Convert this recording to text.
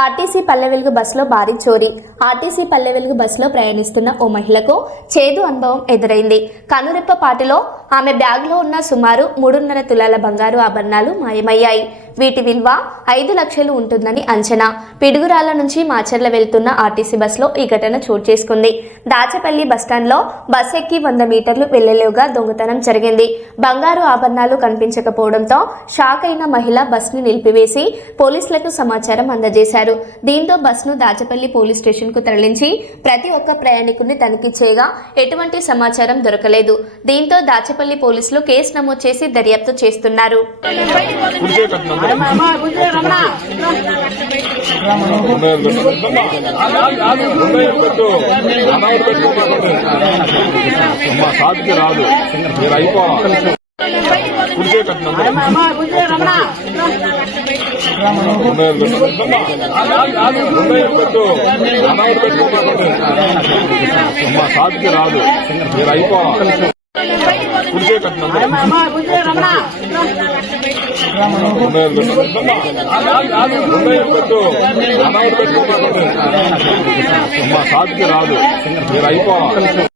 RTC Palle Velugu బస్సులో భారీ చోరీ. ఆర్టీసీ పల్లె వెలుగు బస్సులో ప్రయాణిస్తున్న ఓ మహిళకు చేదు అనుభవం ఎదురైంది. కనురెప్పపాటిలో ఆమె బ్యాగ్లో ఉన్న సుమారు మూడున్నర తులాల బంగారు ఆభరణాలు మాయమయ్యాయి. వీటి విలువ ఐదు లక్షలు ఉంటుందని అంచనా. పిడుగురాల నుంచి మాచర్ల వెళ్తున్న ఆర్టీసీ బస్సులో ఈ ఘటన చోటు చేసుకుంది. దాచపల్లి బస్టాండ్లో బస్ ఎక్కి వంద మీటర్లు వెళ్ళలేవుగా దొంగతనం జరిగింది. బంగారు ఆభరణాలు కనిపించకపోవడంతో షాక్ అయిన మహిళ బస్సును నిలిపివేసి పోలీసులకు సమాచారం అందజేశారు. దీంతో బస్సును దాచపల్లి పోలీస్ స్టేషన్కు తరలించి ప్రతి ఒక్క ప్రయాణికుడిని తనిఖీ చేయగా ఎటువంటి సమాచారం దొరకలేదు. దీంతో దాచపల్లి పోలీసులు కేసు నమోదు చేసి దర్యాప్తు చేస్తున్నారు. పెట్టు అమౌంట్ పెట్టు అమ్మా సాటికి రాదు మీరు అయిపోవాలి కుడిచే కట్టినా పెట్టు అమౌంట్ పెట్టు అమ్మా సాటికి రాదు మీరు అయిపోవాలి కుడిచే కట్టినా పెట్టు. అమౌంట్ పెట్టు. అమ్మా రాదు. మీరు అయిపోవాలి.